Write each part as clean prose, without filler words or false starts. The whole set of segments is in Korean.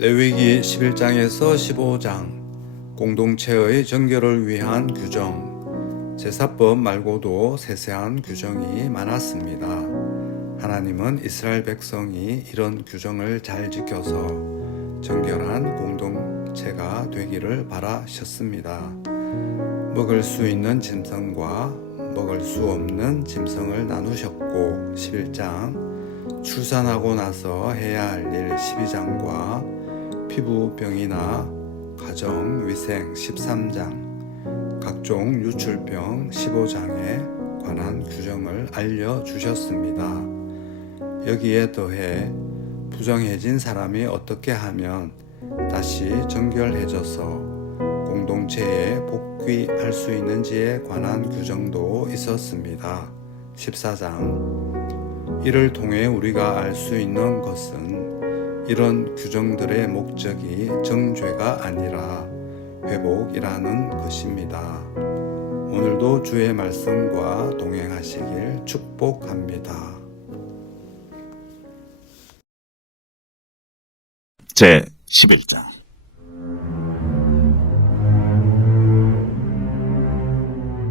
레위기 11장에서 15장 공동체의 정결을 위한 규정, 제사법 말고도 세세한 규정이 많았습니다. 하나님은 이스라엘 백성이 이런 규정을 잘 지켜서 정결한 공동체가 되기를 바라셨습니다. 먹을 수 있는 짐승과 먹을 수 없는 짐승을 나누셨고 11장 출산하고 나서 해야 할 일 12장과 피부병이나 가정위생 13장, 각종 유출병 15장에 관한 규정을 알려주셨습니다. 여기에 더해 부정해진 사람이 어떻게 하면 다시 정결해져서 공동체에 복귀할 수 있는지에 관한 규정도 있었습니다. 14장, 이를 통해 우리가 알 수 있는 것은 이런 규정들의 목적이 정죄가 아니라 회복이라는 것입니다. 오늘도 주의 말씀과 동행하시길 축복합니다. 제 11장.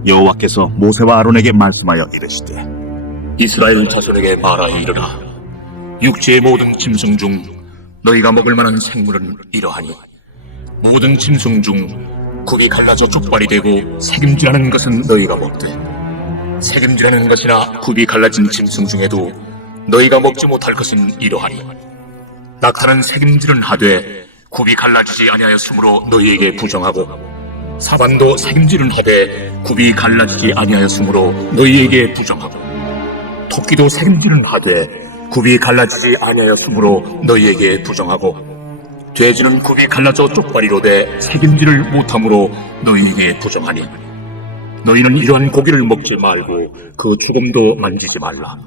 여호와께서 모세와 아론에게 말씀하여 이르시되, 이스라엘 자손에게 말하여 이르라. 육지의 모든 짐승 중 너희가 먹을 만한 생물은 이러하니, 모든 짐승 중 굽이 갈라져 족발이 되고 새김질하는 것은 너희가 먹되, 새김질하는 것이나 굽이 갈라진 짐승 중에도 너희가 먹지 못할 것은 이러하니, 낙타는 새김질은 하되 굽이 갈라지지 아니하였으므로 너희에게 부정하고, 사반도 새김질은 하되 굽이 갈라지지 아니하였으므로 너희에게 부정하고, 토끼도 새김질은 하되 굽이 갈라지지 아니하였으므로 너희에게 부정하고, 돼지는 굽이 갈라져 쪽발이로 돼 새김질을 못함으로 너희에게 부정하니, 너희는 이러한 고기를 먹지 말고 그 죽음도 만지지 말라.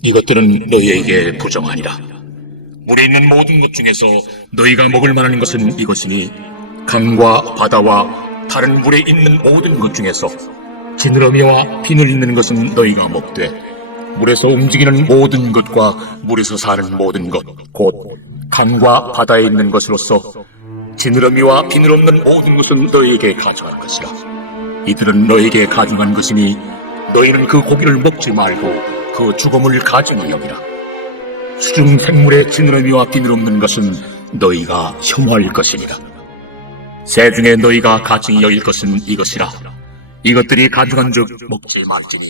이것들은 너희에게 부정하니라. 물에 있는 모든 것 중에서 너희가 먹을 만한 것은 이것이니, 강과 바다와 다른 물에 있는 모든 것 중에서 지느러미와 비늘 있는 것은 너희가 먹되, 물에서 움직이는 모든 것과 물에서 사는 모든 것, 곧 강과 바다에 있는 것으로서 지느러미와 비늘 없는 모든 것은 너희에게 가져갈 것이라. 이들은 너희에게 가져간 것이니 너희는 그 고기를 먹지 말고 그 죽음을 가증히 여기라. 수중 생물의 지느러미와 비늘 없는 것은 너희가 혐오할 것이니라. 새 중에 너희가 가증히 여길 것은 이것이라. 이것들이 가져간 즉 먹지 말지니,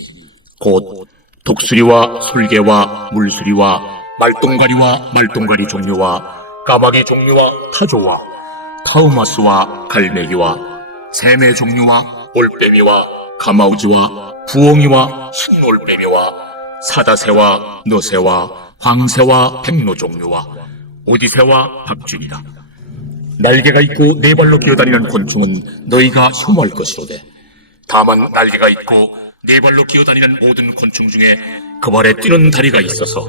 곧 독수리와 솔개와 물수리와 말똥가리와 말똥가리 종류와 까마귀 종류와 타조와 타우마스와 갈매기와 샘의 종류와 올빼미와 가마우지와 부엉이와 흰올빼미와 사다새와 너새와 황새와 백로 종류와 오디새와 박쥐니라. 날개가 있고 네 발로 기어다니는 곤충은 너희가 혐오할 것이로되, 다만 날개가 있고 네 발로 기어다니는 모든 곤충 중에 그 발에 뛰는 다리가 있어서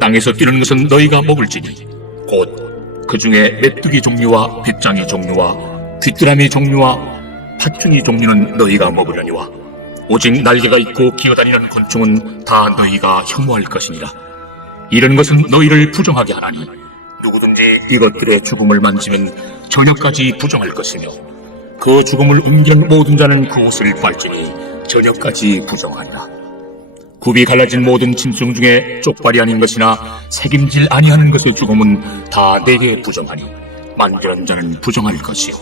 땅에서 뛰는 것은 너희가 먹을지니, 곧 그 중에 메뚜기 종류와 빗장이 종류와 귀뚜라미 종류와 파충이 종류는 너희가 먹으려니와, 오직 날개가 있고 기어다니는 곤충은 다 너희가 혐오할 것이니라. 이런 것은 너희를 부정하게 하나니, 누구든지 이것들의 죽음을 만지면 저녁까지 부정할 것이며, 그 죽음을 옮기는 모든 자는 그 옷을 빨지니 저녁까지 부정하리라. 굽이 갈라진 모든 짐승 중에 쪽발이 아닌 것이나 새김질 아니하는 것의 죽음은 다 내게 부정하니, 만지는 자는 부정할 것이요,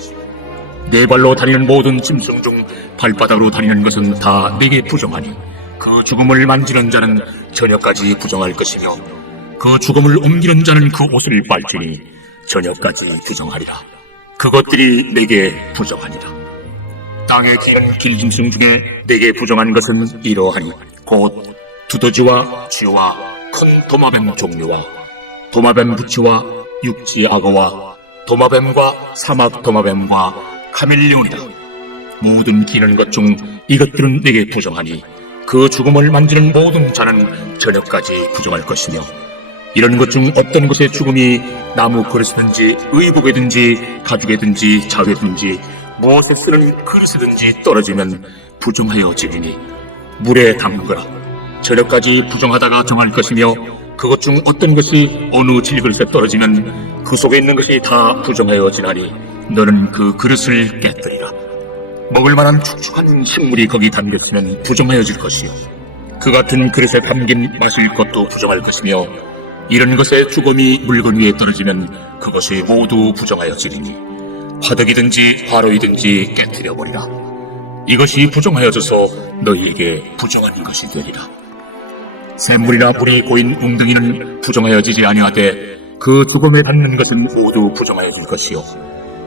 네 발로 다니는 모든 짐승 중 발바닥으로 다니는 것은 다 내게 부정하니, 그 죽음을 만지는 자는 저녁까지 부정할 것이며, 그 죽음을 옮기는 자는 그 옷을 빨지니 저녁까지 부정하리라. 그것들이 내게 부정하니라. 땅에 기는 길짐승 중에 내게 부정한 것은 이러하니, 곧 두더지와 쥐와 큰 도마뱀 종류와 도마뱀 부치와 육지 악어와 도마뱀과 사막 도마뱀과 카멜레온이다. 모든 기는 것 중 이것들은 내게 부정하니, 그 죽음을 만지는 모든 자는 저녁까지 부정할 것이며, 이런 것 중 어떤 것의 죽음이 나무 그릇이든지 의복이든지 가죽이든지 자회든지 무엇에 쓰는 그릇이든지 떨어지면 부정하여 지리니 물에 담그라. 저녁까지 부정하다가 정할 것이며, 그것 중 어떤 것이 어느 질그릇에 떨어지면 그 속에 있는 것이 다 부정하여지나니 너는 그 그릇을 깨뜨리라. 먹을 만한 축축한 식물이 거기 담겼으면 부정하여질 것이요, 그 같은 그릇에 담긴 마실 것도 부정할 것이며, 이런 것에 주검이 물건 위에 떨어지면 그것이 모두 부정하여지리니 화덕이든지 화로이든지 깨뜨려버리라. 이것이 부정하여져서 너희에게 부정한 것이 되리라. 샘물이나 물이 고인 웅덩이는 부정하여지지 아니하되 그 죽음에 닿는 것은 모두 부정하여질 것이요,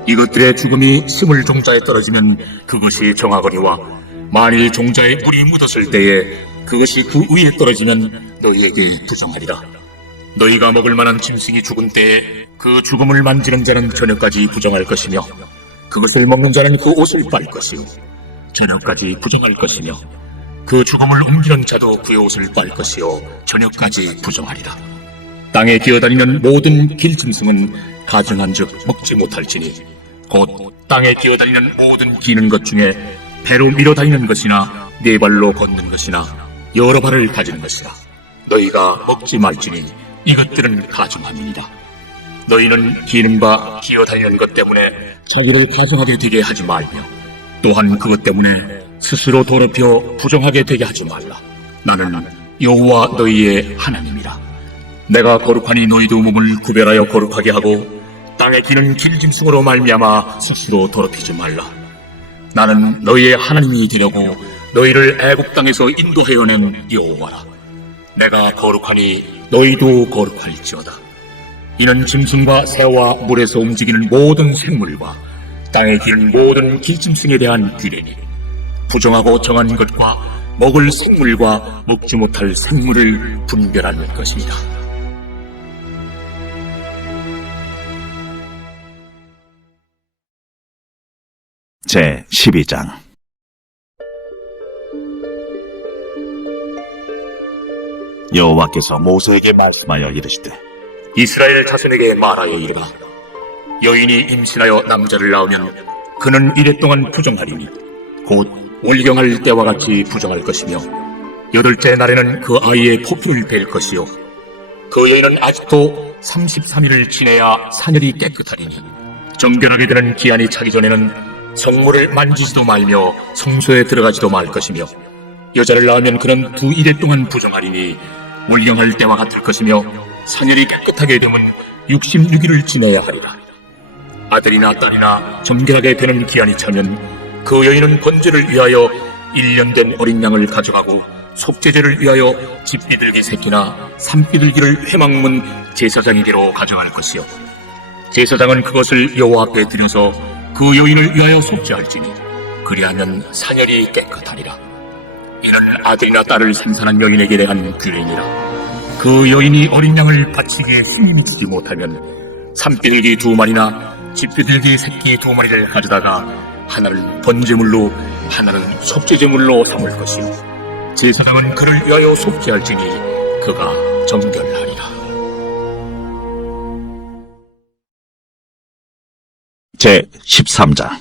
이것들의 죽음이 스물 종자에 떨어지면 그것이 정하거니와 만일 종자에 물이 묻었을 때에 그것이 그 위에 떨어지면 너희에게 부정하리라. 너희가 먹을 만한 짐승이 죽은 때에 그 죽음을 만지는 자는 저녁까지 부정할 것이며, 그것을 먹는 자는 그 옷을 빨 것이요 저녁까지 부정할 것이며, 그 죽음을 옮기는 자도 그의 옷을 빨 것이요 저녁까지 부정하리라. 땅에 기어다니는 모든 길짐승은 가증한즉 먹지 못할지니 곧 땅에 기어다니는 모든 기는 것 중에 배로 밀어다니는 것이나 네 발로 걷는 것이나 여러 발을 가진 것이라. 너희가 먹지 말지니 이것들은 가증함이니라. 너희는 기는 바 기어다니는 것 때문에 자기를 가증하게 되게 하지 말며, 또한 그것 때문에 스스로 더럽혀 부정하게 되게 하지 말라. 나는 여호와 너희의 하나님이라. 내가 거룩하니 너희도 몸을 구별하여 거룩하게 하고 땅에 기는 길짐승으로 말미암아 스스로 더럽히지 말라. 나는 너희의 하나님이 되려고 너희를 애굽 땅에서 인도하여 낸 여호와라. 내가 거룩하니 너희도 거룩할지어다. 이는 짐승과 새와 물에서 움직이는 모든 생물과 땅에 기는 모든 길짐승에 대한 규례니, 부정하고 정한 것과 먹을 생물과 먹지 못할 생물을 분별하는 것이니라. 제 12장. 여호와께서 모세에게 말씀하여 이르시되, 이스라엘 자손에게 말하여 이르라. 여인이 임신하여 남자를 낳으면 그는 이래 동안 부정하리니 곧 월경할 때와 같이 부정할 것이며, 여덟째 날에는 그 아이의 포피를 뺄 것이요, 그 여인은 아직도 33일을 지내야 사녀리 깨끗하리니 정결하게 되는 기한이 차기 전에는 성물을 만지지도 말며 성소에 들어가지도 말 것이며, 여자를 낳으면 그는 두 일해 동안 부정하리니 월경할 때와 같을 것이며, 사녀리 깨끗하게 되면 66일을 지내야 하리라. 아들이나 딸이나 정결하게 되는 기한이 차면 그 여인은 번제를 위하여 1년 된 어린 양을 가져가고 속죄제를 위하여 집비둘기 새끼나 산비둘기를 회막문 제사장에게로 가져갈 것이요, 제사장은 그것을 여호와 앞에 드려서 그 여인을 위하여 속죄할지니 그리하면 사녀리 깨끗하리라. 이는 아들이나 딸을 생산한 여인에게 대한 규례니라. 그 여인이 어린 양을 바치기에 힘이 주지 못하면 산비둘기 2마리나 집비둘기 새끼 2마리를 가져다가 하나는 번제물로 하나는 속죄제물로 삼을 것이요, 제사장은 그를 위하여 속죄할지니 그가 정결하리라. 제 13장.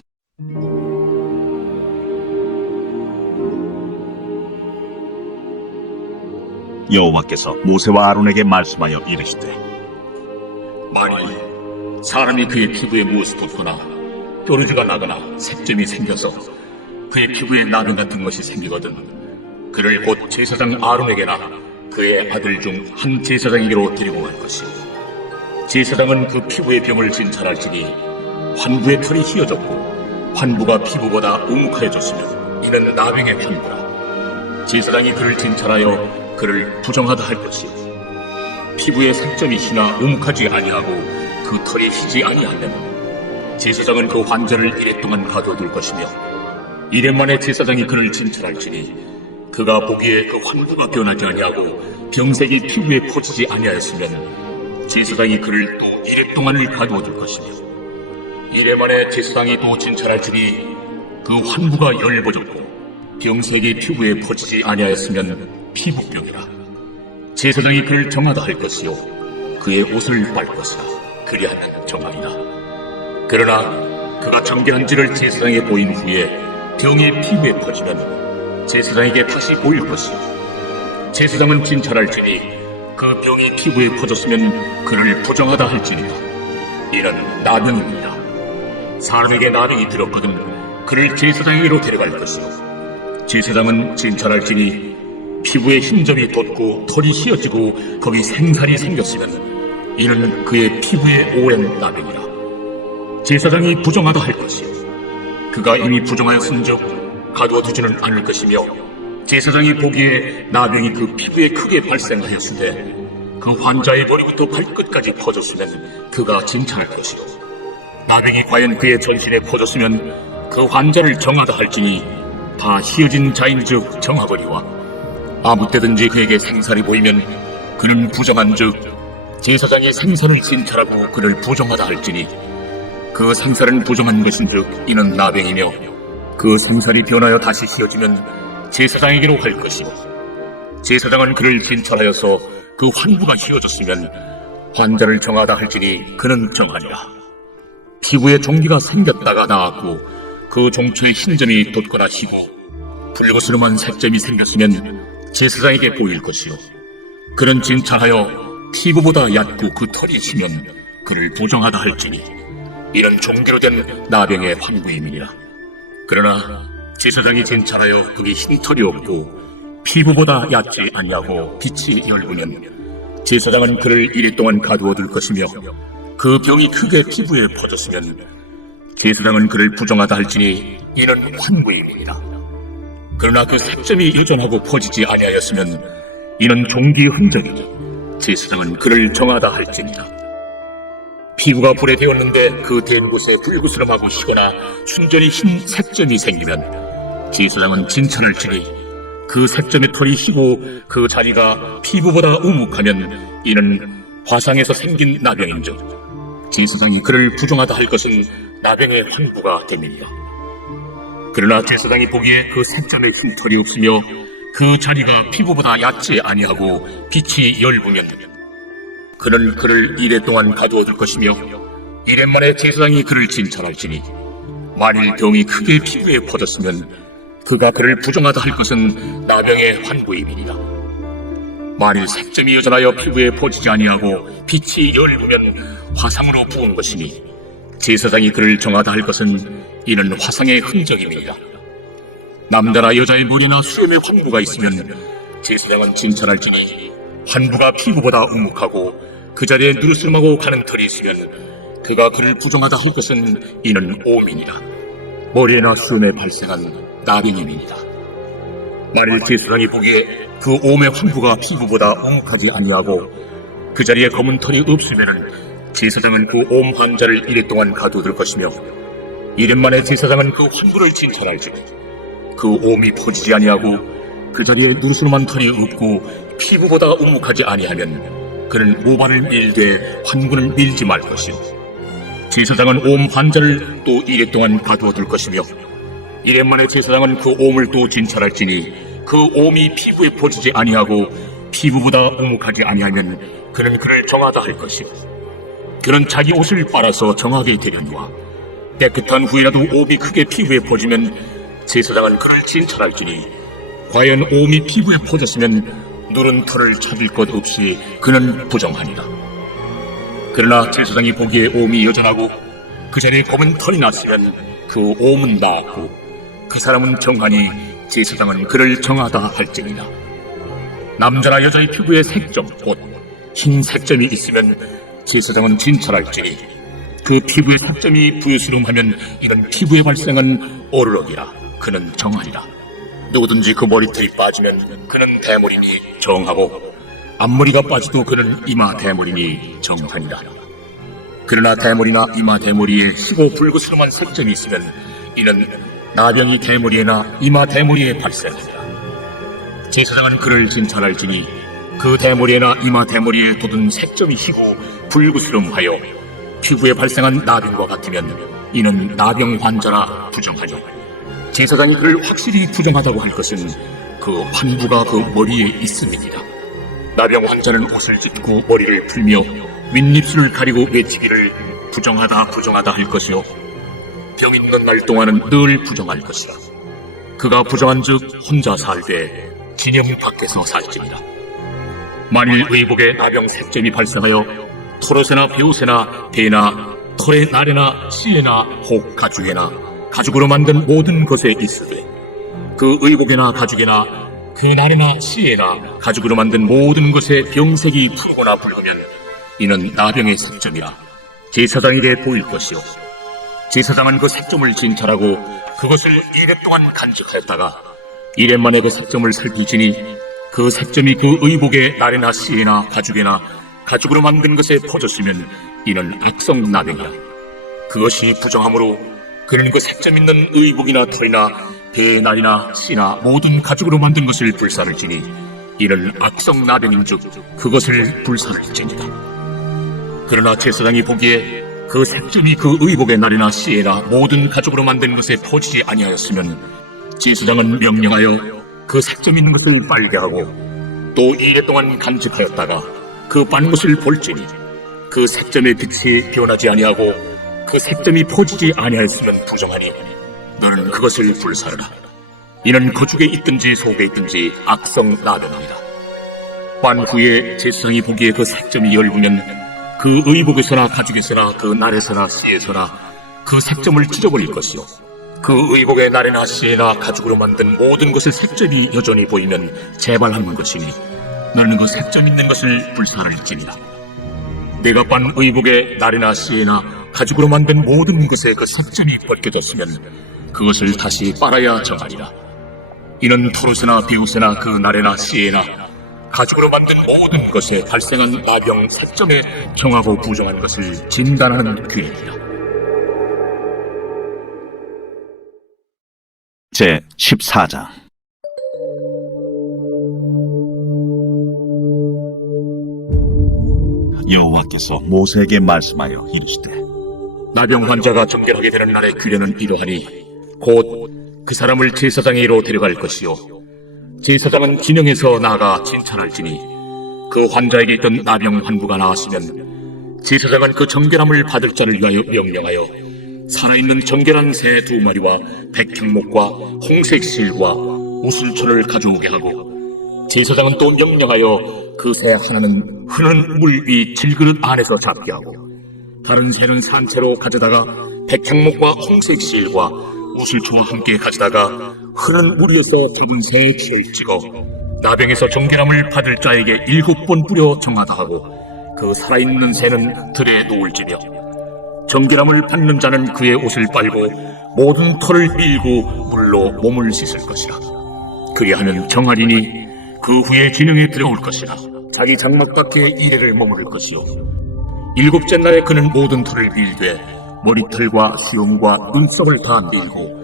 여호와께서 모세와 아론에게 말씀하여 이르시되, 만일 사람이 그의 피부에 무엇이 돋거나 뾰루지가 나거나 색점이 생겨서 그의 피부에 나병 같은 것이 생기거든 그를 곧 제사장 아론에게나 그의 아들 중 한 제사장에게로 데리고 갈 것이요, 제사장은 그 피부의 병을 진찰할지니 환부의 털이 휘어졌고 환부가 피부보다 우묵하여졌으면 이는 나병의 환부라. 제사장이 그를 진찰하여 그를 부정하다 할 것이요, 피부에 색점이 희나 우묵하지 아니하고 그 털이 휘지 아니하면 제사장은 그 환자를 이래 동안 가둬둘 것이며, 이래 만에 제사장이 그를 진찰할지니 그가 보기에 그 환부가 변하지 아니하고 병색이 피부에 퍼지지 아니하였으면 제사장이 그를 또 이래 동안을 가두어둘 것이며, 이래 만에 제사장이 또 진찰할지니 그 환부가 열버졌고 병색이 피부에 퍼지지 아니하였으면 피부병이라. 제사장이 그를 정하다 할 것이요, 그의 옷을 빨 것이라. 그리하면 정하리라. 그러나 그가 정결한지를 제사장에 보인 후에 병이 피부에 퍼지면 제사장에게 다시 보일 것이요, 제사장은 진찰할지니 그 병이 피부에 퍼졌으면 그를 부정하다 할지니라. 이는 나병입니다. 사람에게 나병이 들었거든 그를 제사장에게로 데려갈 것이요 제사장은 진찰할지니 피부에 흰점이 돋고 털이 휘어지고 거기 생살이 생겼으면 이는 그의 피부에 오랜 나병이라. 제사장이 부정하다 할 것이요 그가 이미 부정하였은즉 가두어두지는 않을 것이며 제사장이 보기에 나병이 그 피부에 크게 발생하였을 때 그 환자의 머리부터 발끝까지 퍼졌으면 그가 진찰할 것이요 나병이 과연 그의 전신에 퍼졌으면 그 환자를 정하다 할지니 다 휘어진 자인즉 정하거니와 아무 때든지 그에게 생살이 보이면 그는 부정한즉 제사장이 생살을 진찰하고 그를 부정하다 할지니 그 생살은 부정한 것인즉 이는 나병이며 그 생살이 변하여 다시 휘어지면 제사장에게로 갈 것이요 제사장은 그를 진찰하여서 그 환부가 휘어졌으면 환자를 정하다 할지니 그는 정하리라. 피부에 종기가 생겼다가 나았고 그 종초에 흰점이 돋거나 희고 불거스름한 색점이 생겼으면 제사장에게 보일 것이요 그는 진찰하여 피부보다 얕고 그 털이 희면 그를 부정하다 할지니 이는 종기로 된 나병의 환부임이니라. 그러나 제사장이 진찰하여 그게 흰 털이 없고 피부보다 얕지 아니하고 빛이 엷으면 제사장은 그를 이래 동안 가두어둘 것이며 그 병이 크게 피부에 퍼졌으면 제사장은 그를 부정하다 할지니 이는 환부임이니라. 그러나 그 색점이 여전하고 퍼지지 아니하였으면 이는 종기의 흔적이니 제사장은 그를 정하다 할지니라. 피부가 불에 데웠는데 그 댄 곳에 불구스름하고 희거나 순전히 흰 색점이 생기면 제사장은 진찰할지니 그 색점의 털이 희고 그 자리가 피부보다 우묵하면 이는 화상에서 생긴 나병인즉 제사장이 그를 부정하다 할 것은 나병의 환부가 됨이니라. 그러나 제사장이 보기에 그 색점에 흰 털이 없으며 그 자리가 피부보다 얕지 아니하고 빛이 엷으면 그는 그를 이래 동안 가두어둘 것이며 이래 만에 제사장이 그를 진찰할지니 만일 병이 크게 피부에 퍼졌으면 그가 그를 부정하다 할 것은 나병의 환부임이니라. 만일 색점이 여전하여 피부에 퍼지지 아니하고 빛이 엷으면 화상으로 부은 것이니 제사장이 그를 정하다 할 것은 이는 화상의 흔적임이니라. 남자나 여자의 머리나 수염에 환부가 있으면 제사장은 진찰할지니 환부가 피부보다 우묵하고 그 자리에 누르스름하고 가는 털이 있으면 그가 그를 부정하다 할 것은 이는 오민이라. 머리에나 수염에 발생한 나병임이니라. 만일 제사장이 보기에 그 오음의 환부가 피부보다 우묵하지 아니하고 그 자리에 검은 털이 없으면 제사장은 그 오음 환자를 이래 동안 가두어둘 것이며 이래 만에 제사장은 그 환부를 진찰할지니 그 오음이 퍼지지 아니하고 그 자리에 누르스름한 털이 없고 피부보다 우묵하지 아니하면 그는 오반을 밀되 환부는 밀지 말 것이요 제사장은 오음 환자를 또 이래 동안 가두어둘 것이며 이래 만에 제사장은 그 오음을 또 진찰할지니 그 오음이 피부에 퍼지지 아니하고 피부보다 우묵하지 아니하면 그는 그를 정하다 할 것이요 그는 자기 옷을 빨아서 정하게 되려니와 깨끗한 후이라도 오음이 크게 피부에 퍼지면 제사장은 그를 진찰할지니 과연 오음이 피부에 퍼졌으면 누른 털을 찾을 것 없이 그는 부정하니라. 그러나 제사장이 보기에 오음이 여전하고 그 자리에 검은 털이 났으면 그 오음은 나았고 그 사람은 정하니 제사장은 그를 정하다 할지니라. 남자나 여자의 피부에 색점 곧 흰 색점이 있으면 제사장은 진찰할지니 그 피부의 색점이 부유스름하면 이는 피부에 발생한 오르럭이라. 그는 정하리라. 누구든지 그 머리털이 빠지면 그는 대머리니 정하고 앞머리가 빠져도 그는 이마 대머리니 정하니라. 그러나 대머리나 이마 대머리에 희고 불그스름한 색점이 있으면 이는 나병이 대머리에나 이마 대머리에 발생하니라. 제사장은 그를 진찰할지니 그 대머리에나 이마 대머리에 돋은 색점이 희고 불그스름하여 피부에 발생한 나병과 같으면 이는 나병 환자라 부정하니 제사장이 그를 확실히 부정하다고 할 것은 그 환부가 그 머리에 있음이니라. 나병 환자는 옷을 찢고 머리를 풀며 윗입술을 가리고 외치기를 부정하다 부정하다 할 것이요 병 있는 날 동안은 늘 부정할 것이라. 그가 부정한즉 혼자 살되 진영 밖에서 살지니라. 만일 의복에 나병 색점이 발생하여 털옷에나 베옷에나 배나 털의 나래나 씨에나 혹 가죽에나 가죽으로 만든 모든 것에 있으되 그 의복에나 가죽에나 그 나래나 씨에나 가죽으로 만든 모든 것에 병색이 푸르거나 붉으면 이는 나병의 색점이라 제사장에게 보일 것이요 제사장은 그 색점을 진찰하고 그것을 1회 동안 간직하였다가 1회 만에 그 색점을 살피지니 그 색점이 그 의복의 나래나 씨에나 가죽에나 가죽으로 만든 것에 퍼졌으면 이는 악성 나병이라. 그것이 부정하므로 그는 그 색점 있는 의복이나 털이나 배의 날이나 씨나 모든 가죽으로 만든 것을 불사를지니 이는 악성 나병인즉 그것을 불사를지니라. 그러나 제사장이 보기에 그 색점이 그 의복의 날이나 씨에나 모든 가죽으로 만든 것에 퍼지지 아니하였으면 제사장은 명령하여 그 색점 있는 것을 빨게 하고 또 2일 동안 간직하였다가 그 빤 것을 볼지니 그 색점의 빛이 변하지 아니하고 그 색점이 퍼지지 아니하였으면 부정하니 너는 그것을 불사르라. 이는 거죽에 있든지 속에 있든지 악성 나병이라. 빤 후에 제사장이 보기에 그 색점이 열구면 그 의복에서나 가죽에서나 그 날에서나 씨에서나 그 색점을 찢어버릴 것이요 그 의복의 날에나 씨에나 가죽으로 만든 모든 것의 색점이 여전히 보이면 재발하는 것이니 너는 그 색점 있는 것을 불사를지니라. 내가 빤 의복의 날에나 씨에나 가죽으로 만든 모든 것에 그 색점이 벗겨졌으면 그것을 다시 빨아야 정하리라. 이는 토르세나 비우세나 그 날에나 씨에나 가죽으로 만든 모든 것에 발생한 나병 색점에 정하고 부정한 것을 진단하는 규례이라. 제 14장. 여호와께서 모세에게 말씀하여 이르시되 나병 환자가 정결하게 되는 날의 규례는 이러하니 곧 그 사람을 제사장에게로 데려갈 것이요 제사장은 진영에서 나아가 진찰할지니 그 환자에게 있던 나병 환부가 나았으면 제사장은 그 정결함을 받을 자를 위하여 명령하여 살아있는 정결한 새 2마리와 백향목과 홍색 실과 우슬초를 가져오게 하고 제사장은 또 명령하여 그 새 하나는 흐르는 물 위 질그릇 안에서 잡게 하고 다른 새는 산채로 가져다가 백향목과 홍색 실과 우슬초와 함께 가져다가 흐르는 물 위에서 잡은 새의 피를 찍어 나병에서 정결함을 받을 자에게 7번 뿌려 정하다 하고 그 살아있는 새는 들에 놓을지며 정결함을 받는 자는 그의 옷을 빨고 모든 털을 밀고 물로 몸을 씻을 것이라. 그리하면 정하리니 그 후에 진영에 들어올 것이라. 자기 장막 밖에 이래를 머무를 것이요 7째 날에 그는 모든 털을 밀되 머리털과 수염과 눈썹을 다 밀고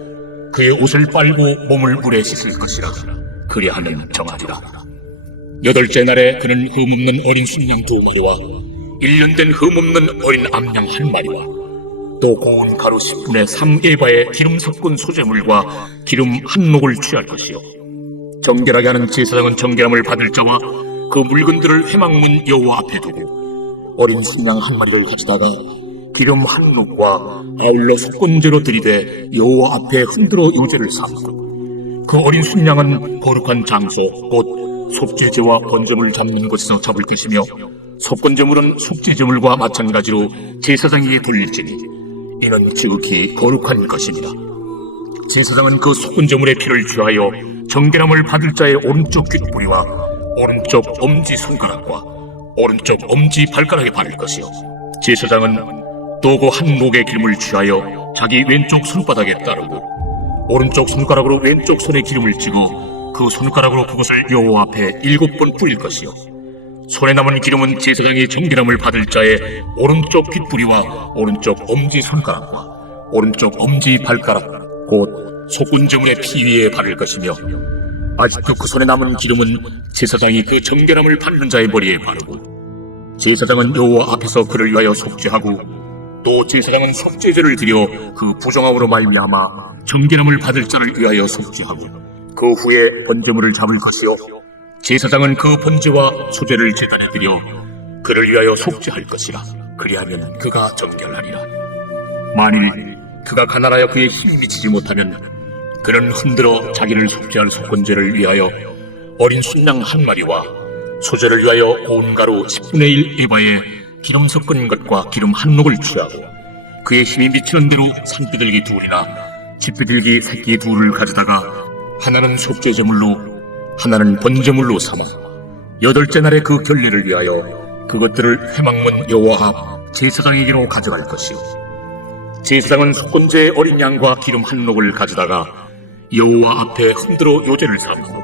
그의 옷을 빨고 몸을 물에 씻을 것이라. 그리하면 정하리라. 8째 날에 그는 흠없는 어린 순양 2마리와 1년 된 흠없는 어린 암양 1마리와 또 고운 가루 10분의 3에바의 기름 섞은 소재물과 기름 한 녹을 취할 것이요 정결하게 하는 제사장은 정결함을 받을 자와 그 물건들을 회막문 여호와 앞에 두고 어린 순양 1마리를 가져다가 기름 한 녹과 아울러 속건제로 들이되 여호와 앞에 흔들어 요제를 삼고 그 어린 순양은 거룩한 장소 곧 속죄제와 번제물 잡는 곳에서 잡을 것이며 속건제물은 속죄제물과 마찬가지로 제사장에게 돌릴지니 이는 지극히 거룩한 것입니다. 제사장은 그 속건제물의 피를 취하여 정결함을 받을 자의 오른쪽 귓뿌리와 오른쪽 엄지손가락과 오른쪽 엄지발가락에 바를 것이요 제사장은 또 그 한 녹의 기름을 취하여 자기 왼쪽 손바닥에 따르고 오른쪽 손가락으로 왼쪽 손에 기름을 찍어 그 손가락으로 그것을 여호와 앞에 7번 뿌릴 것이요 손에 남은 기름은 제사장이 정결함을 받을 자의 오른쪽 귓뿌리와 오른쪽 엄지손가락과 오른쪽 엄지발가락 곧 속건제물의 피 위에 바를 것이며 아직도 그 손에 남은 기름은 제사장이 그 정결함을 받는 자의 머리에 바르고 제사장은 여호와 앞에서 그를 위하여 속죄하고 또 제사장은 속죄제를 드려 그 부정함으로 말미암아 정결함을 받을 자를 위하여 속죄하고 그 후에 번제물을 잡을 것이요 제사장은 그 번제와 소제를 제단에 드려 그를 위하여 속죄할 것이라. 그리하면 그가 정결하리라. 만일 그가 가난하여 그의 힘이 미치지 못하면 그는 흔들어 자기를 속죄할 속건제를 위하여 어린 순양 1마리와 소제를 위하여 고운 가루 10분의 1 에바에 기름 섞은 것과 기름 한 녹을 취하고 그의 힘이 미치는 대로 산비둘기 둘이나 집비둘기 새끼 둘을 가져다가 하나는 속죄제물로 하나는 번제물로 삼아 8째 날에 그 결례를 위하여 그것들을 회막문 여호와 앞 제사장에게로 가져갈 것이요 제사장은 속건제의 어린 양과 기름 한 록을 가져다가 여호와 앞에 흔들어 요제를 삼고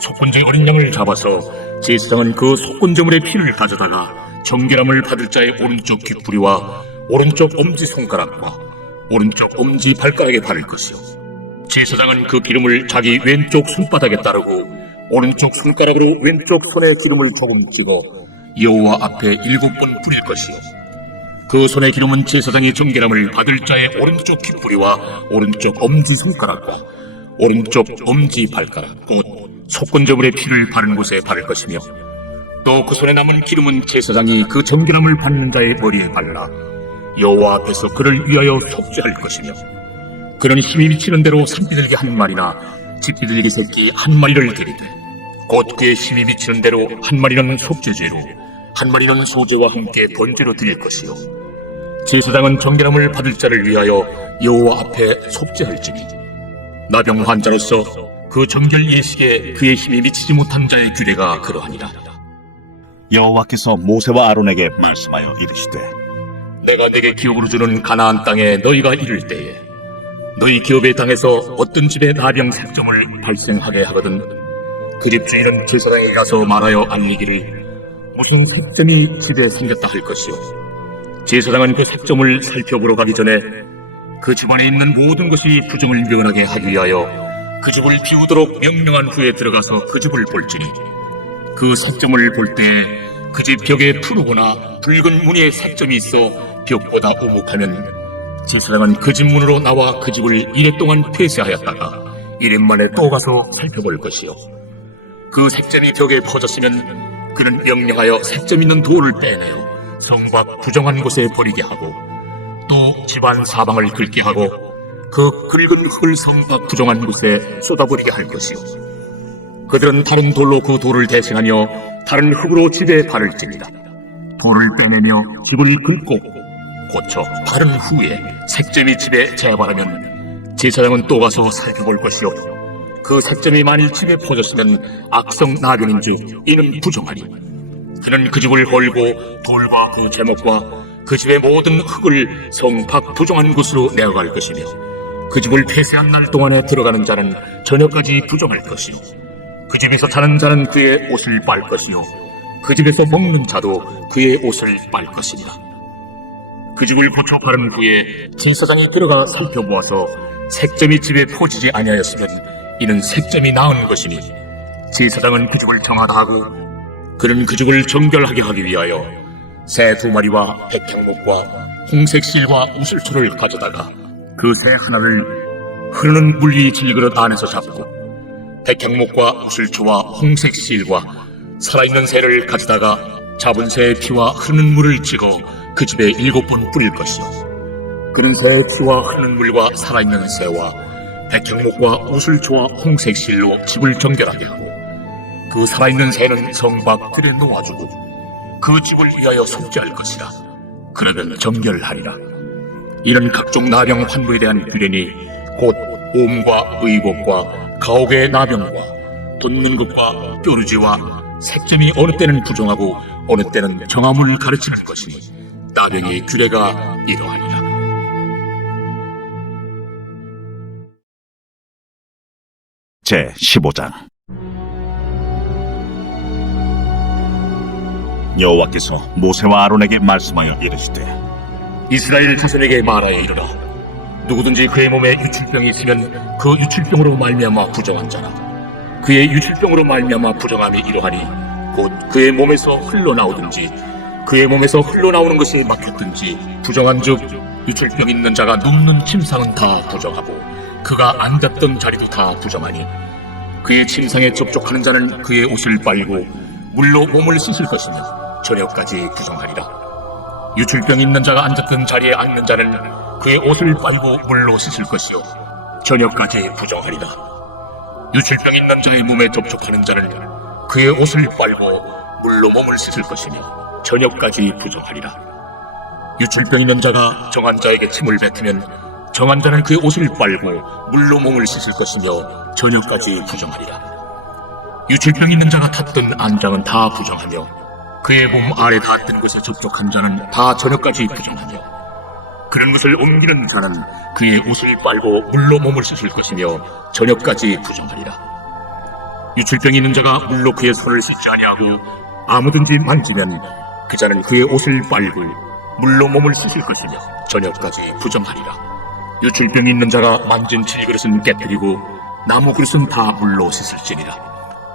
속건제 어린 양을 잡아서 제사장은 그 속건제물의 피를 가져다가 정결함을 받을 자의 오른쪽 귓부리와 오른쪽 엄지손가락과 오른쪽 엄지발가락에 바를 것이요 제사장은 그 기름을 자기 왼쪽 손바닥에 따르고 오른쪽 손가락으로 왼쪽 손에 기름을 조금 찍어 여호와 앞에 7번 뿌릴 것이요 그 손의 기름은 제사장이 정결함을 받을 자의 오른쪽 귓부리와 오른쪽 엄지손가락과 오른쪽 엄지발가락 곧 속건제물의 피를 바른 곳에 바를 것이며 또 그 손에 남은 기름은 제사장이 그 정결함을 받는 자의 머리에 발라 여호와 앞에서 그를 위하여 속죄할 것이며 그는 힘이 미치는 대로 산비둘기 한 마리나 집비둘기 새끼 한 마리를 드리되 곧 그의 힘이 미치는 대로 한 마리는 속죄죄로 한 마리는 소제와 함께 번제로 드릴 것이요 제사장은 정결함을 받을 자를 위하여 여호와 앞에 속죄할지니 나병 환자로서 그 정결 예식에 그의 힘이 미치지 못한 자의 규례가 그러하니라. 여호와께서 모세와 아론에게 말씀하여 이르시되 내가 내게 기업으로 주는 가나안 땅에 너희가 이를 때에 너희 기업의 땅에서 어떤 집에 나병 색점을 발생하게 하거든 그 집 주인은 제사장에게 가서 말하여 알리기를 무슨 색점이 집에 생겼다 할 것이요 제사장은 그 색점을 살펴보러 가기 전에 그 집안에 있는 모든 것이 부정을 면하게 하기 위하여 그 집을 비우도록 명령한 후에 들어가서 그 집을 볼지니 그 색점을 볼 때 그 집 벽에 푸르거나 붉은 무늬의 색점이 있어 벽보다 오목하면 제사장은 그 집 문으로 나와 그 집을 이래 동안 폐쇄하였다가 이래 만에 또 가서 살펴볼 것이요 그 색점이 벽에 퍼졌으면 그는 명령하여 색점 있는 돌을 떼내어 성 밖 부정한 곳에 버리게 하고 또 집안 사방을 긁게 하고 그 긁은 흙을 성 밖 부정한 곳에 쏟아버리게 할 것이요 그들은 다른 돌로 그 돌을 대신하며 다른 흙으로 집에 바를지니라 돌을 빼내며 집을 긁고 고쳐 바른 후에 색점이 집에 재발하면 제사장은 또 가서 살펴볼 것이요 그 색점이 만일 집에 퍼졌으면 악성 나병인즉 이는 부정하니 그는 그 집을 헐고 돌과 그 제목과 그 집의 모든 흙을 성 밖 부정한 곳으로 내어갈 것이며 그 집을 폐쇄한 날 동안에 들어가는 자는 저녁까지 부정할 것이요 그 집에서 자는 자는 그의 옷을 빨 것이요 그 집에서 먹는 자도 그의 옷을 빨 것이니라 그 집을 고쳐 바른 후에 제사장이 들어가 살펴보아서 색점이 집에 퍼지지 아니하였으면 이는 색점이 나은 것이니 제사장은 그 집을 정하다 하고 그는 그 집을 정결하게 하기 위하여 새 2마리와 백향목과 홍색 실과 우슬초를 가져다가 그 새 하나를 흐르는 물이 질그릇 안에서 잡고 백향목과 우슬초와 홍색 실과 살아있는 새를 가져다가 잡은 새의 피와 흐르는 물을 찍어 그 집에 7번 뿌릴 것이요 그는 새의 피와 흐르는 물과 살아있는 새와 백향목과 우슬초와 홍색 실로 집을 정결하게 하고 그 살아있는 새는 성 밖 들에 놓아주고 그 집을 위하여 속죄할 것이라 그러면 정결하리라 이런 각종 나병 환부에 대한 규례니 곧 옴과 의복과 가옥의 나병과 돋는 것과 뾰루지와 색점이 어느 때는 부정하고 어느 때는 정함을 가르치는 것이니 나병의 규례가 이러하니라. 제 15장 여호와께서 모세와 아론에게 말씀하여 이르시되 이스라엘 자손에게 말하여 이르라 누구든지 그의 몸에 유출병이 있으면 그 유출병으로 말미암아 부정한 자라 그의 유출병으로 말미암아 부정함이 이러하니 곧 그의 몸에서 흘러나오든지 그의 몸에서 흘러나오는 것이 막혔든지 부정한즉 유출병 있는 자가 눕는 침상은 다 부정하고 그가 앉았던 자리도 다 부정하니 그의 침상에 접촉하는 자는 그의 옷을 빨고 물로 몸을 씻을 것이며 저녁까지 부정하리라 유출병 있는 자가 앉았던 자리에 앉는 자는 그의 옷을 빨고 물로 씻을 것이요 저녁까지 부정하리라 유출병 있는 자의 몸에 접촉하는 자는 그의 옷을 빨고 물로 몸을 씻을 것이며 저녁까지 부정하리라 유출병 있는 자가 정한 자에게 침을 뱉으면 정한 자는 그의 옷을 빨고 물로 몸을 씻을 것이며 저녁까지 부정하리라. 유출병 있는 자가 탔던 안장은 다 부정하며 그의 몸 아래 닿았던 곳에 접촉한 자는 다 저녁까지 부정하며 그런 것을 옮기는 자는 그의 옷을 빨고 물로 몸을 씻을 것이며 저녁까지 부정하리라. 유출병이 있는 자가 물로 그의 손을 씻지 아니하고 아무든지 만지면 그 자는 그의 옷을 빨고 물로 몸을 씻을 것이며 저녁까지 부정하리라. 유출병이 있는 자가 만진 질그릇은 깨뜨리고 나무 그릇은 다 물로 씻을지니라.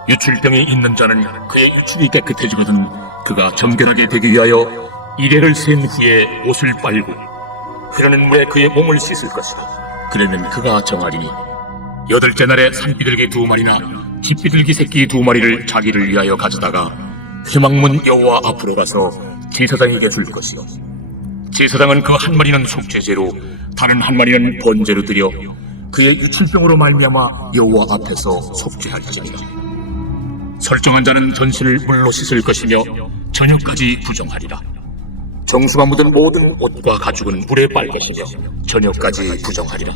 유출병이 있는 자는 그의 유출이 깨끗해지거든 그가 정결하게 되기 위하여 이레를 센 후에 옷을 빨고 흐르는 물에 그의 몸을 씻을 것이다. 그러면 그가 정하리니 8째 날에 산비둘기 2마리나 집비둘기 새끼 2마리를 자기를 위하여 가져다가 회막문 여호와 앞으로 가서 제사장에게 줄 것이요 제사장은 그 한 마리는 속죄제로 다른 한 마리는 번제로 드려 그의 유출병으로 말미암아 여호와 앞에서 속죄할지니라. 설정한 자는 전신을 물로 씻을 것이며 저녁까지 부정하리라. 정수가 묻은 모든 옷과 가죽은 물에 빨 것이며 저녁까지 부정하리라.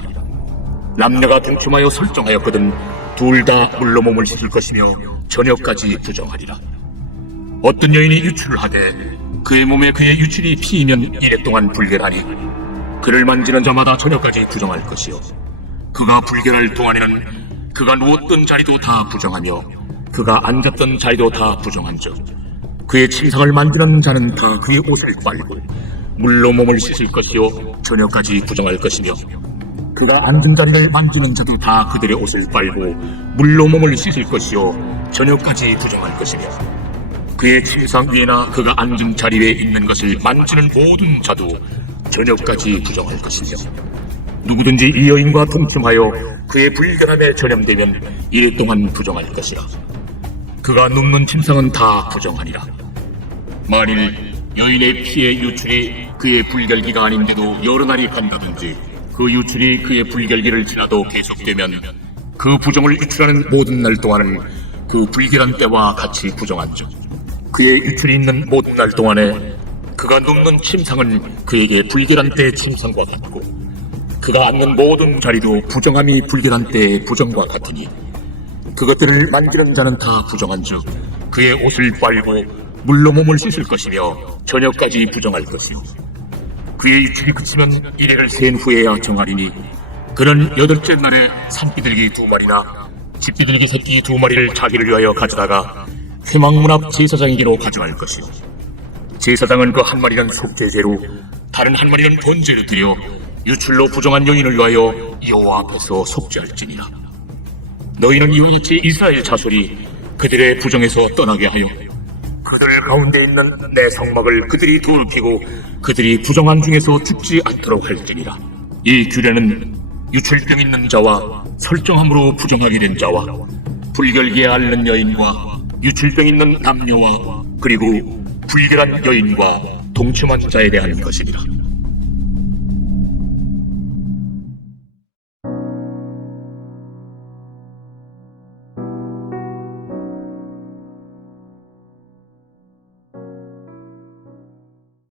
남녀가 동침하여 설정하였거든 둘 다 물로 몸을 씻을 것이며 저녁까지 부정하리라. 어떤 여인이 유출을 하되 그의 몸에 그의 유출이 피이면 이래 동안 불결하니 그를 만지는 자마다 저녁까지 부정할 것이요 그가 불결할 동안에는 그가 누웠던 자리도 다 부정하며 그가 앉았던 자리도 다 부정한즉 그의 침상을 만지는 자는 다 그의 옷을 빨고 물로 몸을 씻을 것이요 저녁까지 부정할 것이며 그가 앉은 자리를 만지는 자도 다 그들의 옷을 빨고 물로 몸을 씻을 것이요 저녁까지 부정할 것이며 그의 침상 위에나 그가 앉은 자리 위에 있는 것을 만지는 모든 자도 저녁까지 부정할 것이며 누구든지 이 여인과 동침하여 그의 불결함에 전염되면 이래 동안 부정할 것이라. 그가 눕는 침상은 다 부정하니라. 만일 여인의 피의 유출이 그의 불결기가 아닌데도 여러 날이 간다든지 그 유출이 그의 불결기를 지나도 계속되면 그 부정을 유출하는 모든 날 동안은 그 불결한 때와 같이 부정한즉 그의 유출이 있는 모든 날 동안에 그가 눕는 침상은 그에게 불결한 때의 침상과 같고 그가 앉는 모든 자리도 부정함이 불결한 때의 부정과 같으니 그것들을 만지는 자는 다 부정한즉 그의 옷을 빨고 물로 몸을 씻을 것이며 저녁까지 부정할 것이요 그의 유출이 그치면 이래를 센 후에야 정하리니 그는 8째 날에 산비둘기 2마리나 집비둘기 새끼 2마리를 자기를 위하여 가져다가 회막문 앞 제사장에게로 가져갈 것이요 제사장은 그 한 마리는 속죄제로 다른 한 마리는 번제로 드려 유출로 부정한 여인을 위하여 여호와 앞에서 속죄할지니라. 너희는 이와 같이 이스라엘 자손이 그들의 부정에서 떠나게 하여 그들 가운데 있는 내 성막을 그들이 돌피고 그들이 부정한 중에서 죽지 않도록 할지니라. 이 규례는 유출병 있는 자와 설정함으로 부정하게 된 자와 불결기에 앓는 여인과 유출병 있는 남녀와 그리고 불결한 여인과 동침한 자에 대한 것이니라.